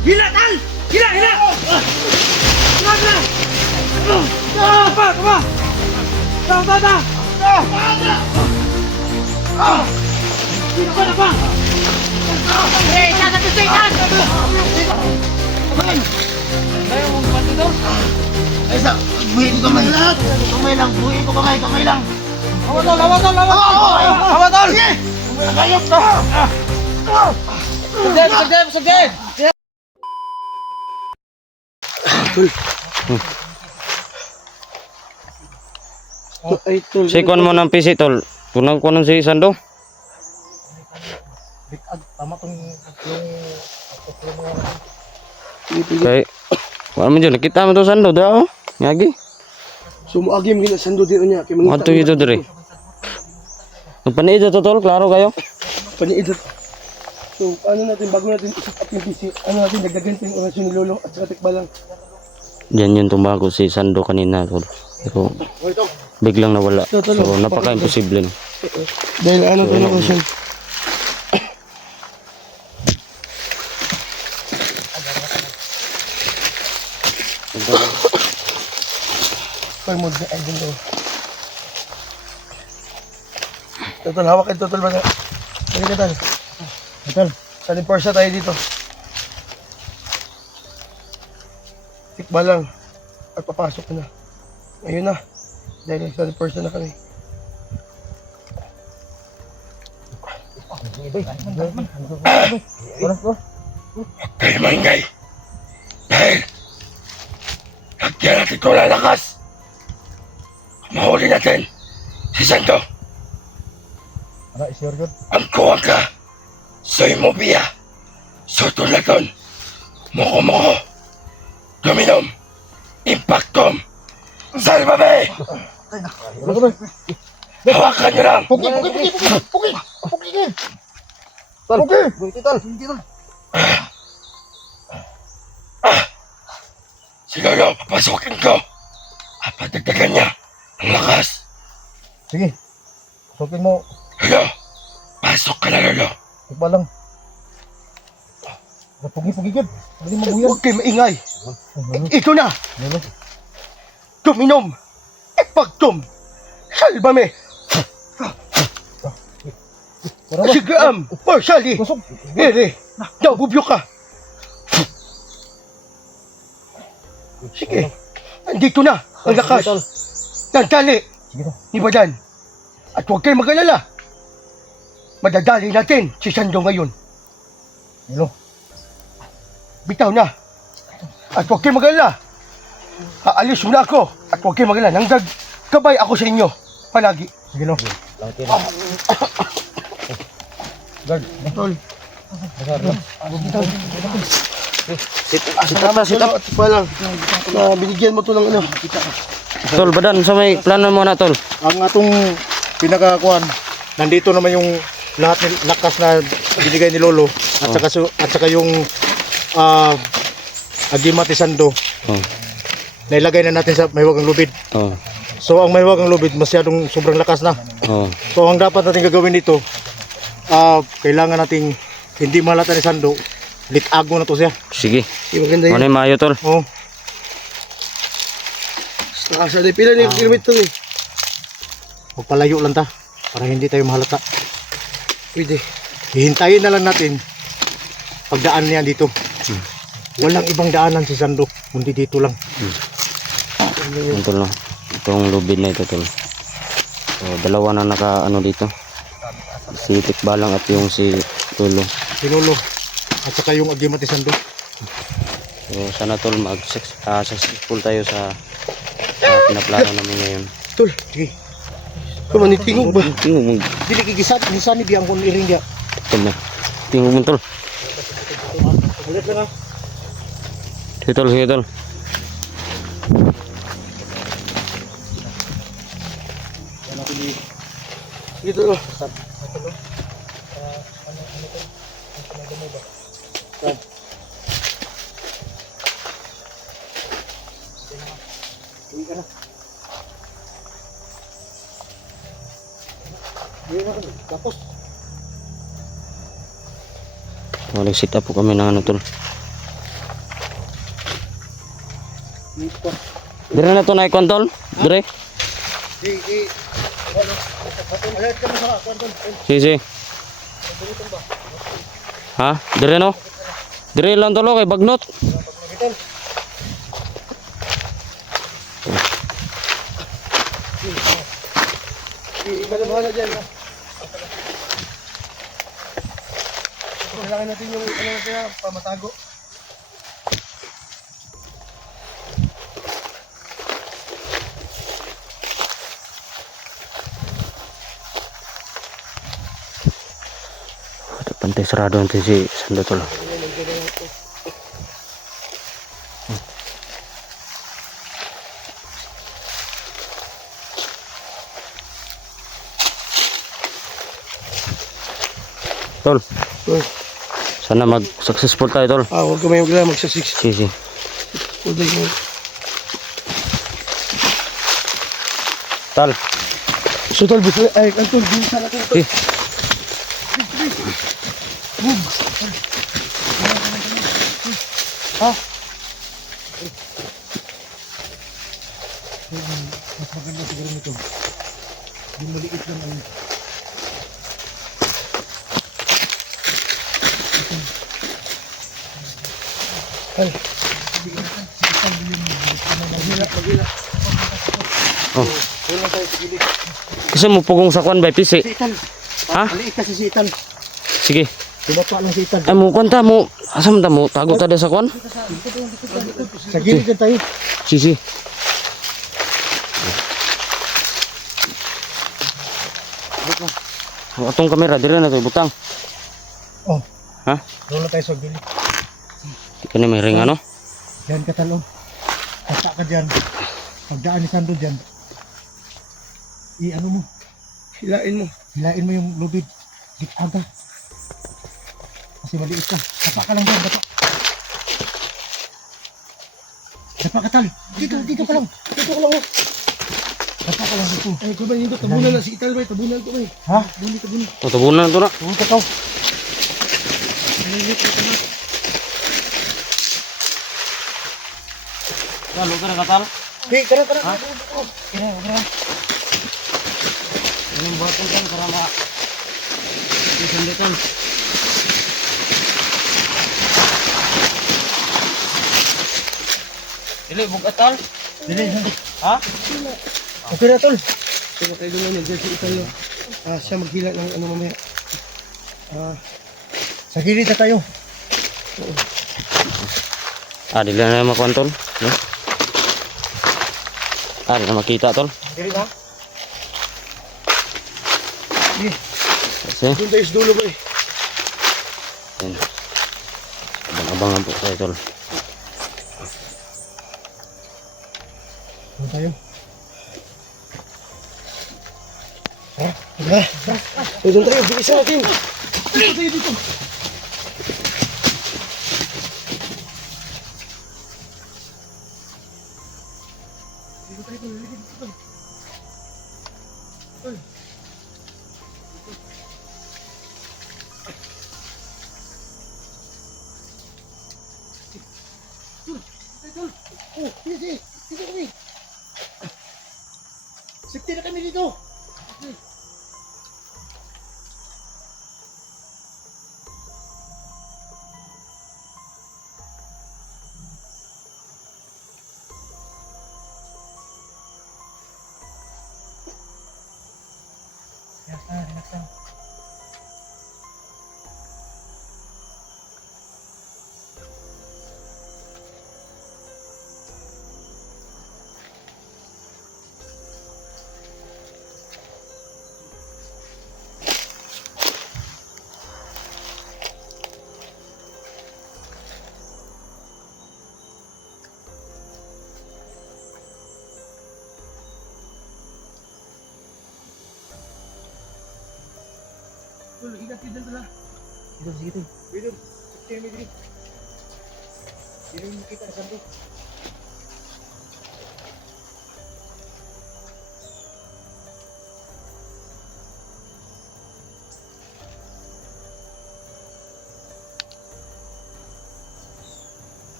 Hila, Tal! Hila, hila! Hila, hila! Apa, apa? Tang, tang, tang! Hila ka na pa! Eh, jangan kesulitan. Ayaw mong pati to? Ay, sa, buhay ko kamay lahat. Kamay lang, buhay ko kamay lang. Hawa, Tol! Hawa, Tol! Hawa, Tol! Sige! Nagayop ka! Sagdem! Sagdem! Ay, Tol. Sikon mo ng PC tol. Tunang ko ng si Sando. Tama tong Kay wala man dyan. Nakita mo to Sando daw. Ngagi. Sumuagi mo ginasando din niya. Mga to ito dire. Nagpaniid to tol. Klaro kayo. Paniidot. So, ano natin, bago natin isip up yung PC, ano natin, dagdagan yung orasyon ni Lolo at saka tikbalang. Diyan yung tumbago si Sando kanina tol. Pero biglang nawala. So napaka-imposible na. Dahil ano to ng orasyon. Kaya mo ay din daw. Total, hawak kayo total ba na? Dali ka tal. Total, saling Porsche tayo dito. Tikba lang. At papasok na. Ngayon na. Dahil saling Porsche na kami. Kayo maingay. Dahil, lagyan natin ito lalakas. Mahuli natin si Santo. Ang kuwag ka. Soy mo biya. Sotulagon. Moko-moko. Dominom. Impactum. Salvame! Hawakan nyo lang. Pugi! Si Lolo, papasukin ko. Papadagdagan niya ang lakas. Sige. Pasukin mo. Lolo, pasok ka na Lolo. Tikba lang. Pugi ka. Dali mo buyan. Huwag kayo maingay. Ito na. Dominom. Ipagtum. Salvame. Sigaam. Partially. Ere. Nabubyo ka. Sige. Nandito na ang lakas. Nandali. Ni Badan. At huwag kayo mag-alala. Madadali natin si Sando ngayon. Bitaw na. At huwag kayo mag-alala. Aalis muna ako. At huwag kayo mag-alala. Nang gabay ako sa inyo. Palagi. Sige no. Guard. Tol. Sit up. At pala. Na binigyan mo to ng ano. Tol Badan sa may plano mo na tol. Ang atong pinakakuan, nandito naman yung lahat ng lakas na binigay ni Lolo at saka yung Agimati Sando. Nailagay na natin sa Mahiwagang Lubid. So ang Mahiwagang Lubid masyadong sobrang lakas na. So ang dapat natin gagawin dito, kailangan nating hindi malata ni Sando. Litago na to siya. Sige. Maganda yun. Ano yung mayo tol? Oh. Nakasa na pila na yung kilometer eh. Magpalayo lang ta para hindi tayo mahalata. Pwede. Hihintayin na lang natin pagdaan niya dito. Walang ibang daanan si Sando, kundi dito lang. Yung tol no. Itong lubid na ito tol. So, dalawa na naka ano dito. Si Tikbalang at yung si Lolo. Si Lolo at saka yung Agimati Sando. So sana tol successful tayo sa pinaplano namin ngayon. Tol. Sige. Kumanitingog ba? Tingog mo. Dili gigisat ni Sani biyang kon iring dia. Tol na. Tingog mo tol. Ulit lang ha. Sige tol. Dito oh. Tapos Nag-sit up po kami ng ano tol. Dire na to na ikon tol. Dire. Alat ka mo sa kwan tol. Si. Ha? Dire no? Dire lang tol kay bagnot. Tol. Bahala dyan. Kailangan natin yung ano kaya pamatago. Pantay sarado natin si Sando tol. Tol. Sana mag-successful tayo tol. Huwag ka may magsasix. Si. Uday mo. Tal. So tol, bisa ay tol, bisa natin tol. Si. Ha? Mas maganda siguro nito. Yung maliit lang ang Oh. Kasi mo pugong sa kwan ba pisi. Itan. Ha? Maliit kasi si Itan. Sige. Tumapa lang si Itan. Ay mo kwanta mo. Asam ta mo tago ta sa kwan? Sa gilid din tayo. Si. Atong kamera dire na to butang. Oh. Ha? Rola tayo sa gilid. Kani may ring ano? Yan ka talong. Kata ka dyan. Pagdaan ni Sando dyan. Ano mo. Hilain mo. Hilain mo yung lubid. Aga. Kasi maliit ka. Dapa ka lang dyan. Dapa ka tal. Dito ka lang. Dito ka lang. Oh. Dapa ka lang dito. Ay, ko ba yung tabunan na si Ital ba? Tabunan ko ba? Ha? Tabunan. O tabunan to na. Pumunta ka. Kalo ka na katal. Hey, kara. Anong baton kan para ma. Isundutan. Dili bugat tal. Dili. Ha? Okay na tol. So, tayo doon na si Ital. Siya maghila ng ano mamaya. Sa gilid na tayo. Dili na makuan tol. No? Di na makita tol. Gilid ha? Kasi. Doon tayo sa dulo ba eh. Yan. Abang-abangan po tayo tol. Doon tayo. So, doon tayo. Bilisan natin. Dito tayo dito. Dito kami. Sikti na kami dito. Relax lang. Tol, ingat kayo dyan pala. Dito. Dito. Sikti na may dito. Dito yung makita na Sando.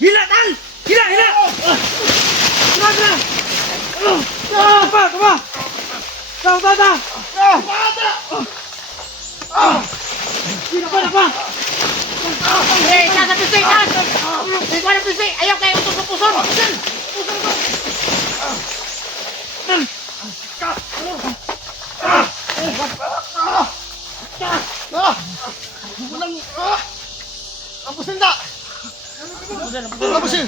Hila, Tal! Hila, hila! Tama, tama! Tama, tama! Tama, tama! Tama, tama! Eh, sasa tusoy kan! Wala tusoy! Ayaw kayo utong pupuson! Apusin tak? Apusin!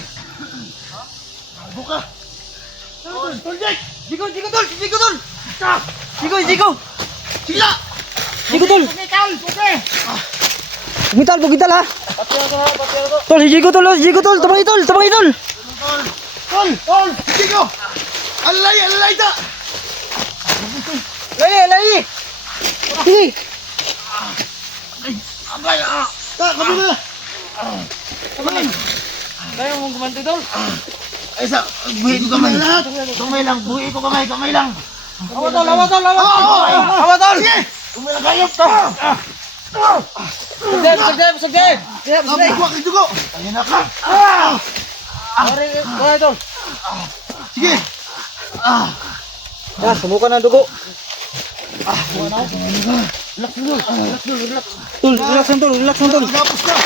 Buka! Tol, Jack! Jigo, Jigo, Tol! Jigo, Tol! Jigo, Jigo! Sila! Jigo tol. Okay, Tal! Okay! Bugital, bugital ha. Tol, si Jigo tol, si Jigo tol. Tabang tol, tabang tol. Tol! Tol! Jigo! Alay, alay tak! Lagi, lagi. Sige. Abay, tak, kami na! Kaya mong gumanti tol. Ay, sa, buhi ko kamay. Kamay lang, buhi ko kamay, kamay lang. Awa tol, awa tol, awa. Awa, tol! Sige! Kumay lang kayo! Sagdib! Buwak ang dugo! Ayun na ka. Sige! Yan, sumukan ng dugo. Tapos na!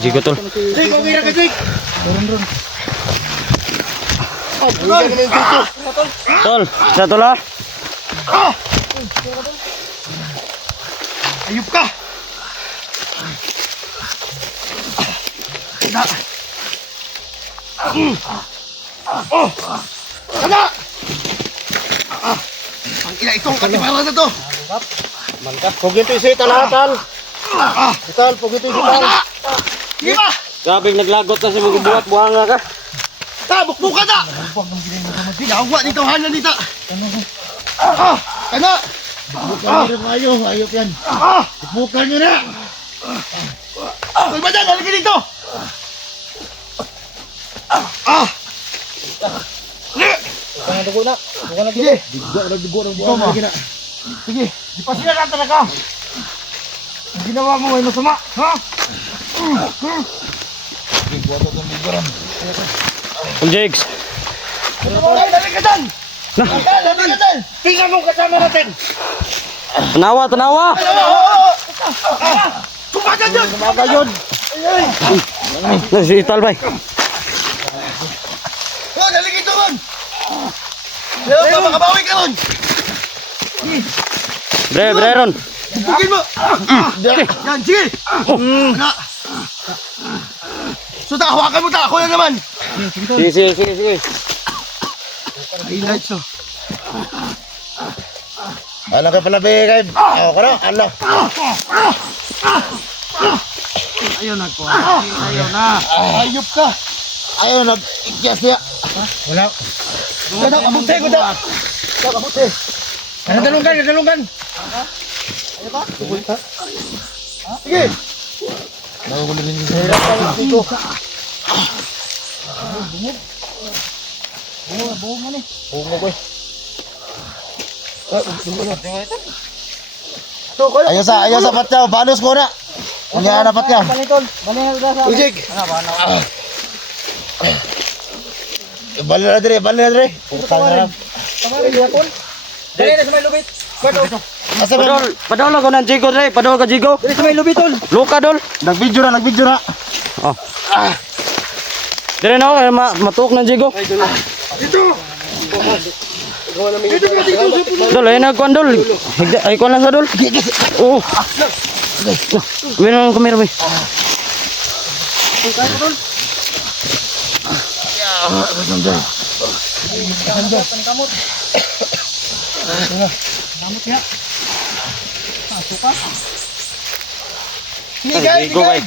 Jigo tol. Jake, okay na ka, Jake! Tol, sa tol ha. Ayup ka! Na! Sana! Ang ina itong katibara na to! Pugin to isi lahat, tal. Tal, pugin to isi tal. Sige ba? Grabe naglagot na si mga buhat buhanga ka. Ta, bukbuka na! Pinawa nito, hanan nita! Kana! Ayop yan. Bukan nyo na. Uy, badan, halika dito! Bukan na dugo na. Bukan na dugo. Dugo na dugo. Sige, di pa sila na talaga! Ang ginawa mo ay masama, ha? Tol Jigs. Ay, halika dyan! Halika dyan! Tingnan mo kasama natin. Tanawa, tanawa. Tumagan dyan! Tumaga yun. Si Tal bay. Oh, halika ito ron! Pero makabawi ka ron! Bre ron. Bugin mo! Yan, sige! Ana! So, hawakan mo ta! Ako na naman! Sige. Highlights, oh. Ano ka pala, Bigay? Ako ka na. Ano? Ayup ka! Ayaw na. Ikyas niya. Wala. Kada, kabuti ko da! Kabuti! Nadalunggan. Sige! Hirap ka lang dito. Bungo ko eh. Ayaw sa patyaw. Balos ko na. Hindi na patyaw. Ujig! Bali na dire. Putang harap. Asa ba? Padol ako ng Jigo dre. Padol ka Jigo. Dili sa may lubi tol. Luka dol. Nag-video na. Oh. Dire na ako kaya matuk ng Jigo. Dol, ayun na kuan dol. Ay kuan lang sa dol. Oo. Uwi na lang kamera bay. Sige, guys! Jigo bay.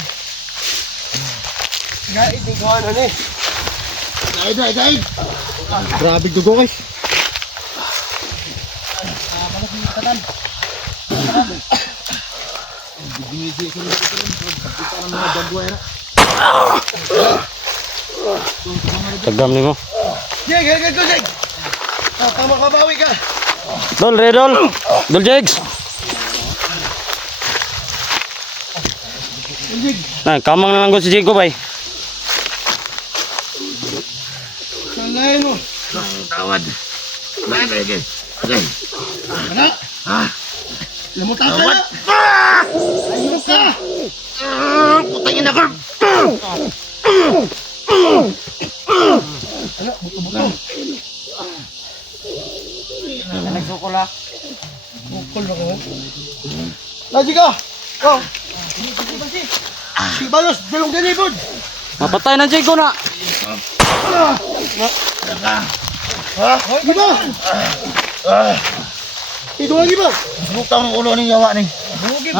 Guys, hindi ko ano eh. Guide. Grabe dugo guys. Tagam ni mo. Jig, halika ko, Jig! Tama kabawi ka! Dol, redol. Dol Jigs. Nah, kamang na lang ko si Jigo bay. Sandahin mo! Tawad. Okay. Anak! Lamutan ka na! Ayup ka! Putangin ako. Bukol na ko. Lagi ka! Oh! Si Balos, dalong ganipod! Mapatay na Jigo na. Di ba? Ito lagi ba? Butang ng ulo ni yawa ni. Bugi.